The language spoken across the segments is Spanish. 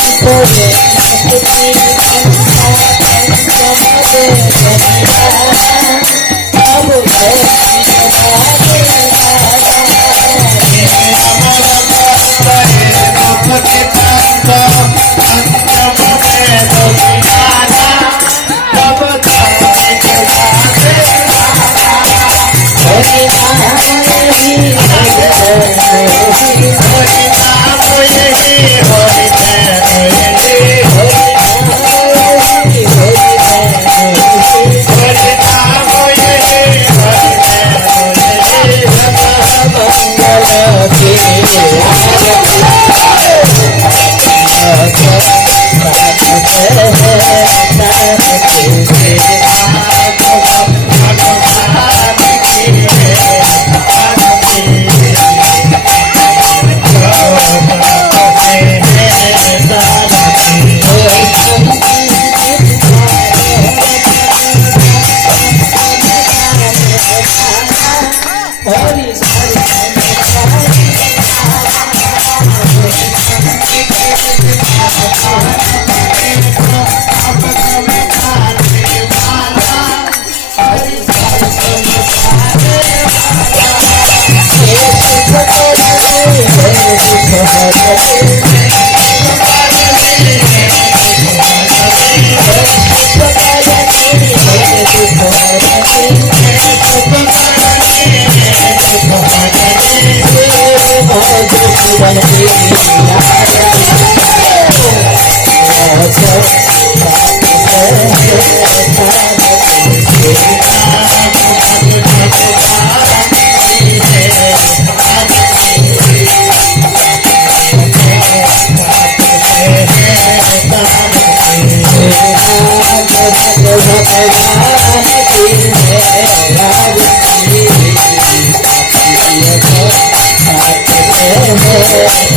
Thank you. থাকে I'm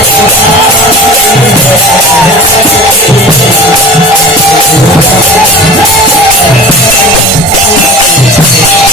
Thank you.